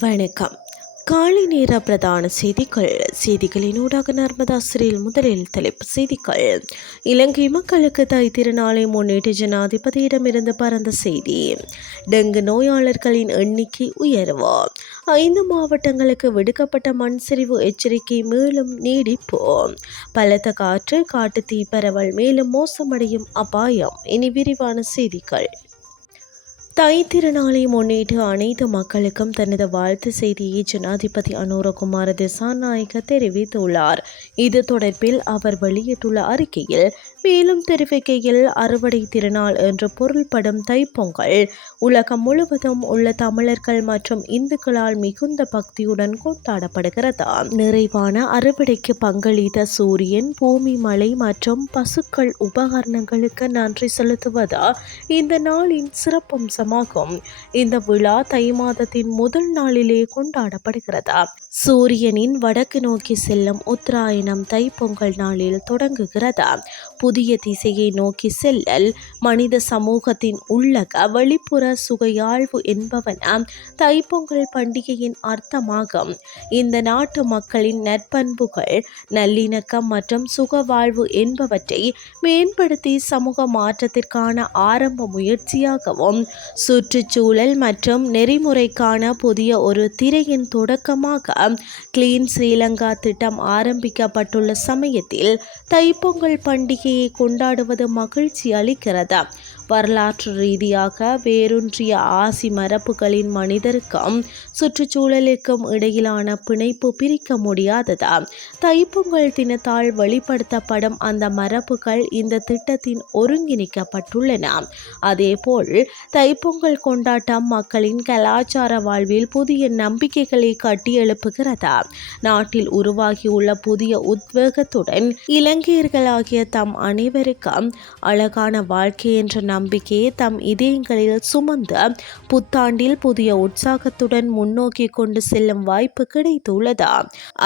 வணக்கம். காலை நேர பிரதான செய்திகள். செய்திகளின் ஊடாக நர்மதாசிரியில் முதலில் தலைப்பு செய்திகள். இலங்கை மக்களுக்கு தை திருநாளை முன்னிட்டு ஜனாதிபதியிடமிருந்து பறந்த செய்தி. டெங்கு நோயாளர்களின் எண்ணிக்கை உயர்வு. ஐந்து மாவட்டங்களுக்கு விடுக்கப்பட்ட மண் சரிவு எச்சரிக்கை மேலும் நீடிப்போம் பலத்த காற்று காட்டு தீ பரவல் மேலும் மோசமடையும் அபாயம். இனி விரிவான செய்திகள். தை திருநாளை முன்னிட்டு அனைத்து மக்களுக்கும் தனது வாழ்த்து செய்தியை ஜனாதிபதி அனுரகுமார திசாநாயக தெரிவித்துள்ளார். இது தொடர்பில் அவர் வெளியிட்டுள்ள அறிக்கையில் மேலும் தெரிவிக்கையில் அறுவடை திருநாள் என்று பொருள்படும் தைப்பொங்கல் உலகம் முழுவதும் உள்ள தமிழர்கள் மற்றும் இந்துக்களால் மிகுந்த பக்தியுடன் கொண்டாடப்படுகிறது? நிறைவான அறுவடைக்கு பங்களித்த சூரியன் பூமி மலை மற்றும் பசுக்கள் உபகரணங்களுக்கு நன்றி செலுத்துவது? இந்த நாளின் சிறப்பம்சம் சிறப்பம்சமாகும் இந்த விழா தை மாதத்தின் முதல் நாளிலே கொண்டாடப்படுகிறது? சூரியனின் வடக்கு நோக்கி செல்லும் உத்தராயணம் தைப்பொங்கல் நாளில் தொடங்குகிறது? புதிய திசையை நோக்கி செல்லல் மனித சமூகத்தின் உள்ளக வெளிப்புற சுகையாழ்வு என்பவன தைப்பொங்கல் பண்டிகையின் அர்த்தமாகும். இந்த நாட்டு மக்களின் நற்பண்புகள் நல்லிணக்கம் மற்றும் சுகவாழ்வு என்பவற்றை மேம்படுத்தி சமூக மாற்றத்திற்கான ஆரம்ப முயற்சியாகவும் சுற்றுச்சூழல் மற்றும் நெறிமுறைக்கான புதிய ஒரு திரையின் தொடக்கமாக கிளீன் ஸ்ரீலங்கா திட்டம் ஆரம்பிக்கப்பட்டுள்ள சமயத்தில் தைப்பொங்கல் பண்டிகையை கொண்டாடுவது மகிழ்ச்சி அளிக்கிறது. வரலாற்று ரீதியாக வேரூன்றிய ஆசி மரபுகளின் மனிதருக்கும் சுற்றுச்சூழலுக்கும் இடையிலான பிணைப்பு பிரிக்க முடியாததா? தைப்பொங்கல் தினத்தால் வெளிப்படுத்தப்படும் அந்த மரபுகள் இந்த திட்டத்தின் ஒருங்கிணைக்கப்பட்டுள்ளன. அதேபோல் தைப்பொங்கல் கொண்டாட்டம் மக்களின் கலாச்சார வாழ்வில் புதிய நம்பிக்கைகளை கட்டியெழுப்புகிறதா? நாட்டில் உருவாகியுள்ள புதிய உத்வேகத்துடன் இலங்கையர்களாகிய தம் அனைவருக்கும் அழகான வாழ்க்கை என்ற நம்பிக்கையை தம் இதயங்களில் சுமந்து புத்தாண்டில் புதிய உற்சாகத்துடன் முன்னோக்கி கொண்டு செல்லும் வாய்ப்பு கிடைத்துள்ளதா?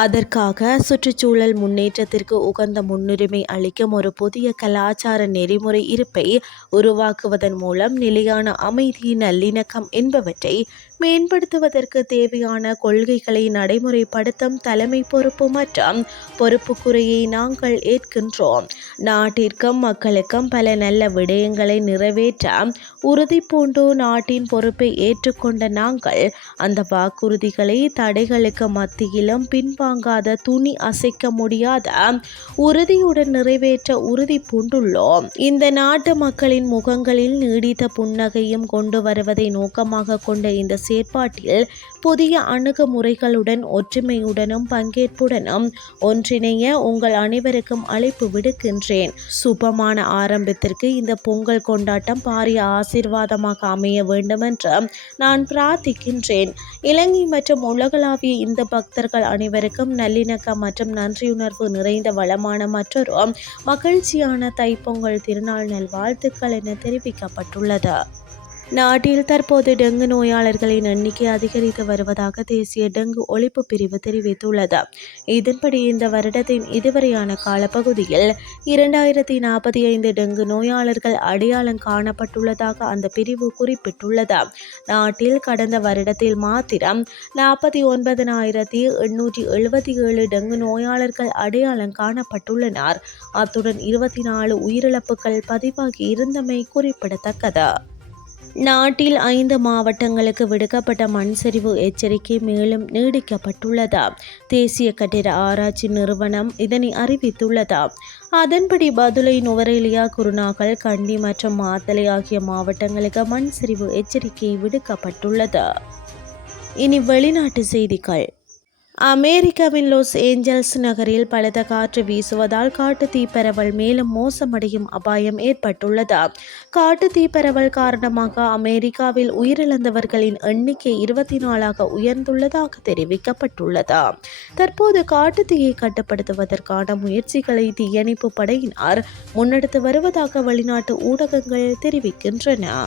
அதற்காக சுற்றுச்சூழல் முன்னேற்றத்திற்கு உகந்த முன்னுரிமை அளிக்கும் ஒரு புதிய கலாச்சார நெறிமுறை இருப்பை உருவாக்குவதன் மூலம் நிலையான அமைதி நல்லிணக்கம் என்பவற்றை மேம்படுத்துவதற்கு தேவையான கொள்கைகளை நடைமுறைப்படுத்தும் தலைமை பொறுப்பு மற்றும் பொறுப்புக்குறையை நாங்கள் ஏற்கின்றோம். நாட்டிற்கும் மக்களுக்கும் பல நல்ல விடயங்களை நிறைவேற்ற உறுதி பூண்டு நாட்டின் பொறுப்பை ஏற்றுக்கொண்ட நாங்கள் அந்த வாக்குறுதிகளை தடைகளுக்கு மத்தியிலும் பின்வாங்காத துணி அசைக்க முடியாத உறுதியுடன் நிறைவேற்ற உறுதி பூண்டுள்ளோம். இந்த நாட்டு மக்களின் முகங்களில் நீடித்த புன்னகையும் கொண்டு வருவதை நோக்கமாக கொண்ட இந்த செயற்பாட்டில் புதிய அணுகுமுறைகளுடன் ஒற்றுமையுடனும் பங்கேற்புடனும் ஒன்றிணைய உங்கள் அனைவருக்கும் அழைப்பு விடுக்கின்றேன். சுபமான ஆரம்பத்திற்கு இந்த பொங்கல் கொண்டாட்டம் பாரிய ஆசீர்வாதமாக அமைய வேண்டும் என்று நான் பிரார்த்திக்கின்றேன். இலங்கை மற்றும் உலகளாவிய இந்த பக்தர்கள் அனைவருக்கும் நல்லிணக்கம் மற்றும் நன்றியுணர்வு நிறைந்த வளமான மற்றொரு மகிழ்ச்சியான தைப்பொங்கல் திருநாள் நல்வாழ்த்துக்கள் என தெரிவிக்கப்பட்டுள்ளது. நாட்டில் தற்போது டெங்கு நோயாளர்களின் எண்ணிக்கை அதிகரித்து வருவதாக தேசிய டெங்கு ஒழிப்பு பிரிவு தெரிவித்துள்ளது. இதன்படி இந்த வருடத்தின் இதுவரையான காலப்பகுதியில் இரண்டாயிரத்தி நாற்பத்தி ஐந்து டெங்கு நோயாளர்கள் அடையாளம் காணப்பட்டுள்ளதாக அந்த பிரிவு குறிப்பிட்டுள்ளது. நாட்டில் கடந்த வருடத்தில் மாத்திரம் நாற்பத்தி ஒன்பதனாயிரத்தி எண்ணூற்றி எழுபத்தி ஏழு டெங்கு நோயாளர்கள் அடையாளம் காணப்பட்டுள்ளனர். அத்துடன் இருபத்தி நாலு உயிரிழப்புகள் பதிவாகி இருந்தமை குறிப்பிடத்தக்கது. நாட்டில் ஐந்து மாவட்டங்களுக்கு விடுக்கப்பட்ட மண் சரிவு எச்சரிக்கை மேலும் நீடிக்கப்பட்டுள்ளது? தேசிய கட்டிட ஆராய்ச்சி நிறுவனம் இதனை அறிவித்துள்ளது? அதன்படி பதுளை நுவரேலியா குருநாகல் கண்டி மற்றும் மாத்தலை ஆகிய மாவட்டங்களுக்கு மண் சரிவு எச்சரிக்கை விடுக்கப்பட்டுள்ளது. இனி வெளிநாட்டு செய்திகள். அமெரிக்காவின் லாஸ் ஏஞ்சல்ஸ் நகரில் பலத்த காற்று வீசுவதால் காட்டு தீப்பரவல் மேலும் மோசமடையும் அபாயம் ஏற்பட்டுள்ளது. காட்டு தீப்பரவல் காரணமாக அமெரிக்காவில் உயிரிழந்தவர்களின் எண்ணிக்கை இருபத்தி நாலாக உயர்ந்துள்ளதாக தெரிவிக்கப்பட்டுள்ளது. தற்போது காட்டு தீயை கட்டுப்படுத்துவதற்கான முயற்சிகளை தீயணைப்பு படையினர் முன்னெடுத்து வருவதாக வெளிநாட்டு ஊடகங்கள் தெரிவிக்கின்றன.